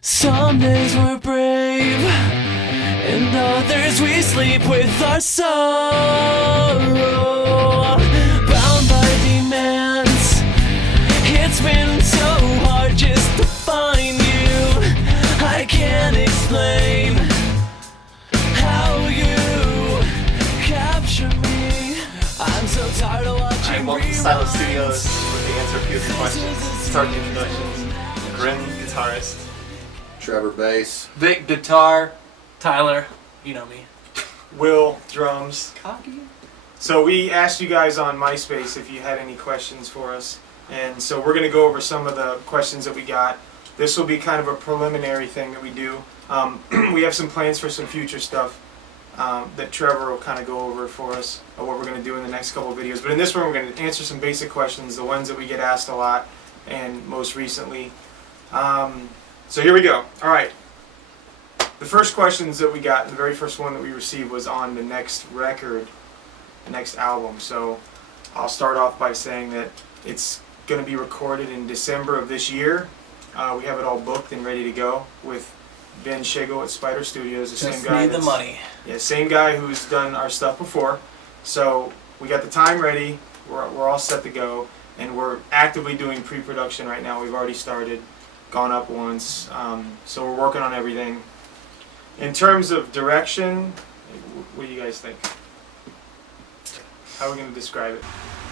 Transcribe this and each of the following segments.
Some days we're brave, and others we sleep with our sorrow. Bound by demands, it's been so hard just to find you. I can't explain how you capture me. I'm so tired of watching. Welcome to Silent Studios, where we answer a few of your questions. Start the introductions. Grim, guitarist. Trevor, bass. Vic, guitar. Tyler, you know me. Will, drums. Cocky. So we asked you guys on MySpace if you had any questions for us. And so we're going to go over some of the questions that we got. This will be kind of a preliminary thing that we do. We have some plans for some future stuff that Trevor will kind of go over for us, of what we're going to do in the next couple of videos. But in this one, we're going to answer some basic questions, the ones that we get asked a lot and most recently. So here we go. All right. The first questions that we got, the very first one that we received was on the next record, the next album. So I'll start off by saying that it's going to be recorded in December of this year. We have it all booked and ready to go with Ben Shigo at Spider Studios, the Just same guy. need the money. Yeah, same guy who's done our stuff before. So we got the time ready. We're all set to go, and we're actively doing pre-production right now. We've already started, gone up once. So we're working on everything. In terms of direction, what do you guys think? How are we going to describe it?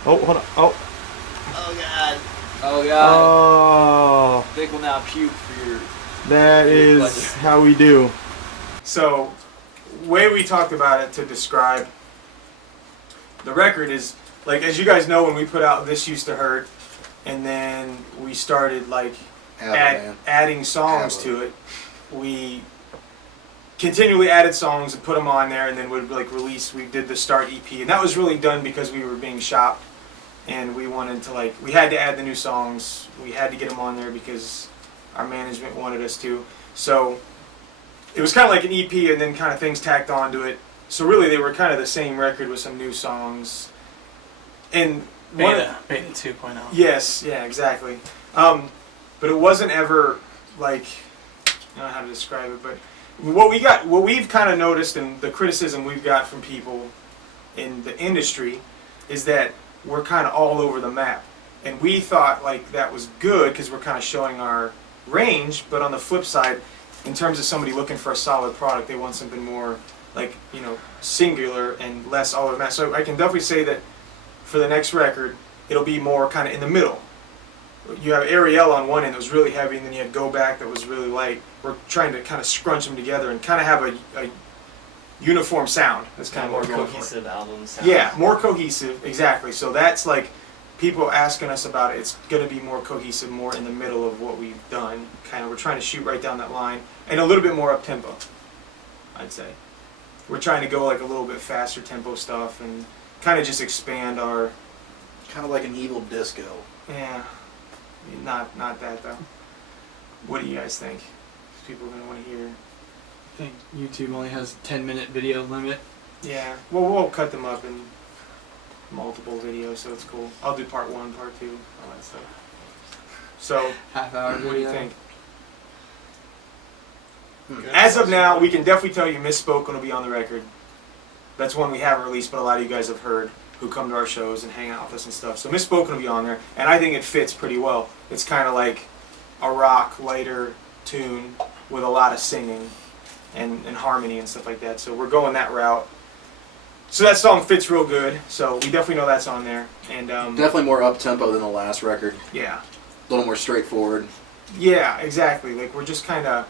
Oh, hold on. Oh. Oh God. Oh god. Oh. Vic will now puke for your... That is pleasure. how we do. So, way we talked about it to describe the record is, like, as you guys know, when we put out This Used to Hurt, and then we started, like, adding songs to it, we continually added songs and put them on there, and then would, like, release, we did the Start EP, and that was really done because we were being shopped, and we wanted to, like, we had to add the new songs, we had to get them on there because our management wanted us to. So it was kind of like an EP and then kind of things tacked onto it. So really they were kind of the same record with some new songs. And Beta 2.0. Yes, yeah, exactly. But it wasn't ever like, I don't know how to describe it, but what we've kind of noticed, and the criticism we've got from people in the industry, is that we're kind of all over the map. And we thought like that was good because we're kind of showing our range, but on the flip side, in terms of somebody looking for a solid product, they want something more like, you know, singular and less all over the map. So I can definitely say that for the next record, it'll be more kind of in the middle. You have Ariel on one end that was really heavy, and then you had Go Back that was really light. We're trying to kind of scrunch them together and kind of have a uniform sound. That's kind of more what we're going cohesive for. album sound. Yeah, more cohesive, exactly. So that's like, people asking us about it, it's going to be more cohesive, more in the middle of what we've done. Kind of, we're trying to shoot right down that line, and a little bit more up-tempo, I'd say. We're trying to go like a little bit faster tempo stuff and kind of just expand our... Kind of like an evil disco. Yeah, not that though. What do you guys think? People are going to want to hear... I think YouTube only has 10-minute video limit. Yeah, well, we'll cut them up in multiple videos, so it's cool. I'll do part 1, part 2, all that stuff. So, Half-hour video. what do you think? As of now, we can definitely tell you Misspoken will be on the record. That's one we haven't released, but a lot of you guys have heard, who come to our shows and hang out with us and stuff. So Misspoken will be on there, and I think it fits pretty well. It's kind of like a rock, lighter tune with a lot of singing and harmony and stuff like that. So we're going that route. So that song fits real good, so we definitely know that's on there. And Definitely more up-tempo than the last record. yeah. A little more straightforward. Yeah, exactly. Like, we're just kind of...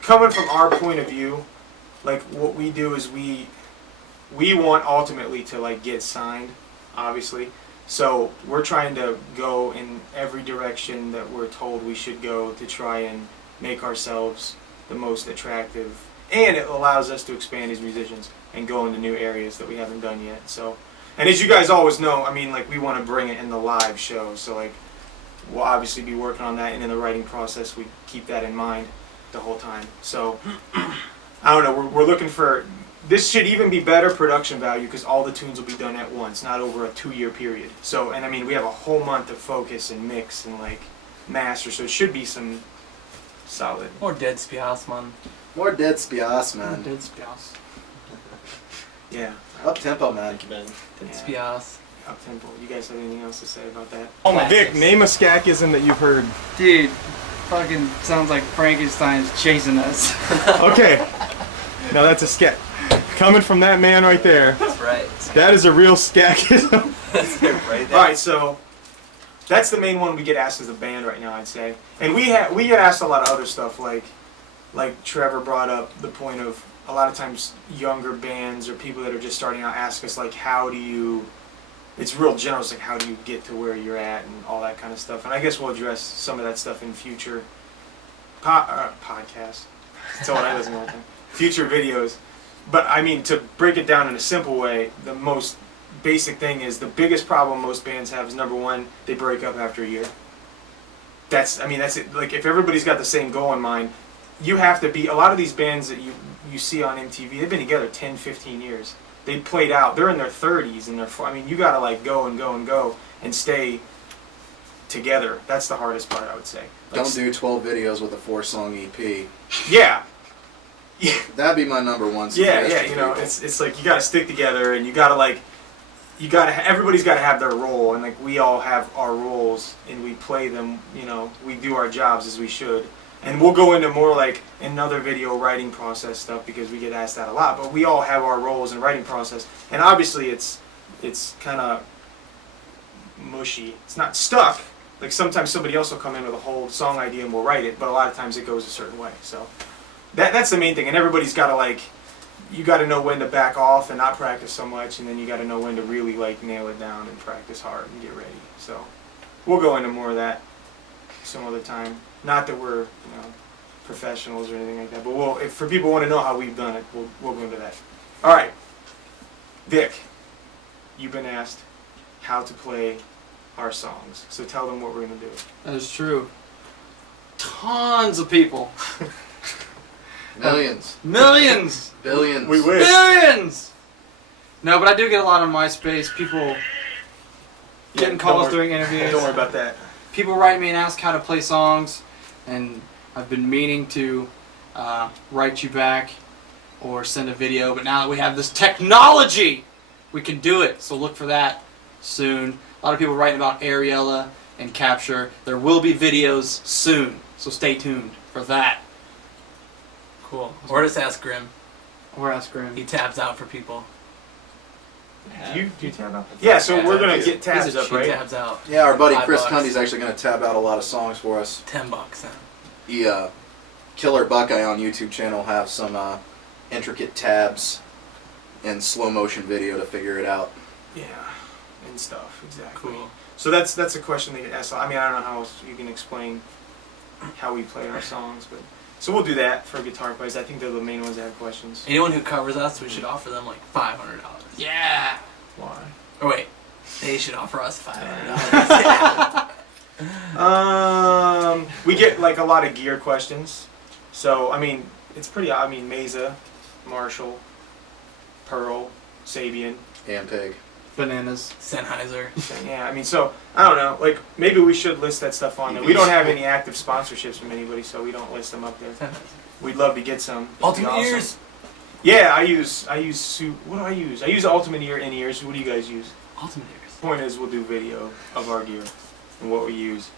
Coming from our point of view, like, what we do is we want ultimately to, like, get signed, obviously. So we're trying to go in every direction that we're told we should go to try and make ourselves the most attractive. And it allows us to expand as musicians and go into new areas that we haven't done yet. So, and as you guys always know, I mean, like, we want to bring it in the live show. So, like, we'll obviously be working on that, and in the writing process, we keep that in mind the whole time. So, I don't know, we're looking for, this should even be better production value because all the tunes will be done at once, not over a 2-year period. So, and I mean, we have a whole month of focus and mix and, like, master, so it should be some solid. More dead spias, man. More dead spias, man. Dead spouse. Yeah. Up tempo, man. Dead Yeah. spias. Up tempo. You guys have anything else to say about that? Oh my Vic, name a skakism that you've heard. Dude, fucking sounds like Frankenstein's chasing us. Okay. Now that's a scat. Coming from that man right there, That's right. that is a real skakism. That's it right All right, so that's the main one we get asked as a band right now, I'd say. And we get asked a lot of other stuff, like Trevor brought up the point of a lot of times younger bands or people that are just starting out ask us like, how do you? It's real general, it's like how do you get to where you're at and all that kind of stuff. And I guess we'll address some of that stuff in future podcasts. That's what I listen to all the time. Future videos. But I mean, to break it down in a simple way, the most basic thing is the biggest problem most bands have is number one, they break up after a year. That's it. Like if everybody's got the same goal in mind, you have to be, a lot of these bands that you see on MTV, they've been together 10, 15 years. They played out, they're in their 30s and you gotta like go and go and go and stay together. That's the hardest part, I would say. Like, Don't do 12 videos with a 4-song EP. Yeah. Yeah. That'd be my number one Yeah, suggestion. you know, people. it's like you gotta stick together and you gotta everybody's gotta have their role and like we all have our roles and we play them, you know, we do our jobs as we should. And we'll go into more like another video writing process stuff because we get asked that a lot, but we all have our roles in writing process. And obviously it's kind of mushy. It's not stuck. Like sometimes somebody else will come in with a whole song idea and we'll write it, but a lot of times it goes a certain way. So that's the main thing. And everybody's got to like, you got to know when to back off and not practice so much, and then you got to know when to really like nail it down and practice hard and get ready. So we'll go into more of that some other time. Not that we're professionals or anything like that, but if for people who want to know how we've done it, we'll go into that. All right, Vic, you've been asked how to play our songs, so tell them what we're gonna do. That is true. Tons of people. Millions. Millions. Billions. We wish. Billions! No, but I do get a lot on MySpace. People getting calls don't during interviews. Don't worry about that. People write me and ask how to play songs, and I've been meaning to write you back or send a video, but now that we have this technology, we can do it. So look for that soon. A lot of people writing about Ariella and Capture. There will be videos soon, so stay tuned for that. Cool. Or just ask Grim. Or ask Grim. He tabs out for people. Do you tab out? Yeah, so Yeah, we're gonna he's get tabs up, He right? tabs out. Yeah, our buddy Chris $5. Cundy's actually going to tab out a lot of songs for us. $10. Huh? The Killer Buckeye on YouTube channel have some intricate tabs and slow motion video to figure it out. Yeah, and stuff, exactly. Cool. So that's a question they get asked. I mean, I don't know how else you can explain how we play our songs, but so we'll do that for guitar players. I think they're the main ones that have questions. Anyone who covers us, we should offer them like $500. Yeah! Why? Or wait, they should offer us $500. We get like a lot of gear questions. So I mean, it's pretty. I mean, Mesa, Marshall, Pearl, Sabian. And Pig. Bananas. Sennheiser. Yeah, I mean, so I don't know. Like maybe we should list that stuff on there. We don't have any active sponsorships from anybody, so we don't list them up there. Sennheiser. We'd love to get some. It'd be Ultimate awesome. Ears. Yeah, I use what do I use? I use Ultimate Ear in ears. What do you guys use? Ultimate Ears. Point is, we'll do video of our gear and what we use.